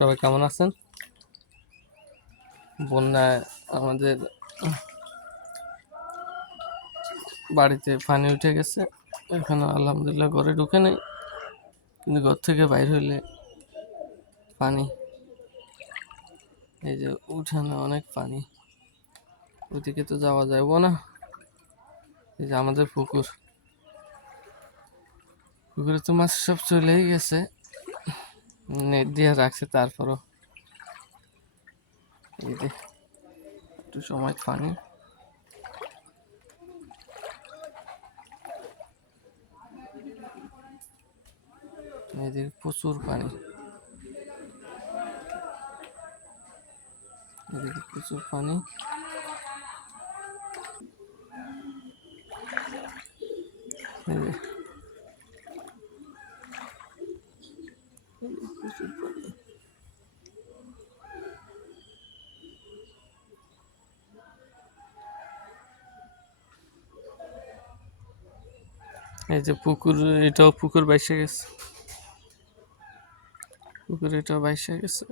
সবাই কেমন আছেন? বন্যায় আমাদের বাড়িতে পানি উঠে গেছে। এখনো আলহামদুলিল্লাহ ঘরে ঢুকে নেই, কিন্তু ঘর থেকে বাইর হইলে পানি। এই যে উঠানে অনেক পানি, ওইদিকে তো যাওয়া যাবো না। এই যে আমাদের পুকুরে তো মাছ সব চলেই গেছে, নেট দিয়ে রাখছে, তারপরও এই যে একটু সময় পানি। এদিকে প্রচুর পানি, এদিকে প্রচুর পানি। এই যে প্রচুর পানি। এই যে পুকুর, এটাও পুকুর বাইসে গেছে, পুকুর এটাও বাইসে গেছে।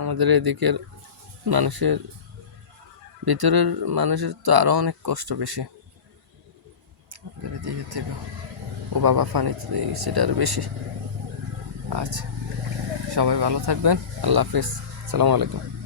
আমাদের এদিকের মানুষের, ভিতরের মানুষের তো আরো অনেক কষ্ট বেশি আমাদের এদিকের থেকে। ও বাবা, পানিতে সেটা আরো বেশি। আচ্ছা, সবাই ভালো থাকবেন। আল্লাহ হাফিজ, সালামু আলাইকুম।